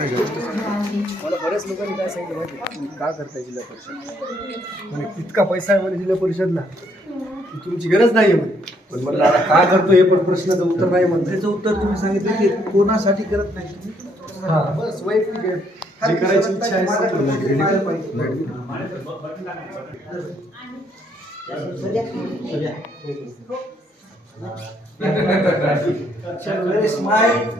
मला बऱ्याच लोकांनी काय सांगितलं माहिती का? करताय जिल्हा परिषद? म्हणे इतका पैसा आहे म्हणे जिल्हा परिषदला की तुमची गरज नाही आहे म्हणे. पण आता का करतो हे पण प्रश्नाचं उत्तर नाही म्हणतं त्याचं उत्तर तुम्ही सांगितलं की कोणासाठी करत नाही तुम्ही? हा. बस वैयक्तिक आहे. जे करायची इच्छा आहे संपूर्ण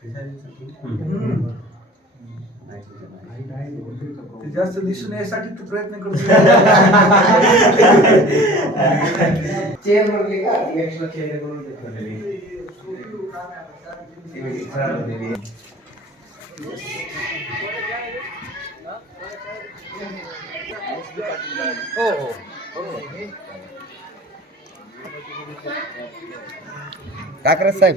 ते जास्त दिसून यासाठी तू प्रयत्न करतो चेअर वरली का एक्स्ट्रा चेअर करून ठेवलेली. काय करायचं साहेब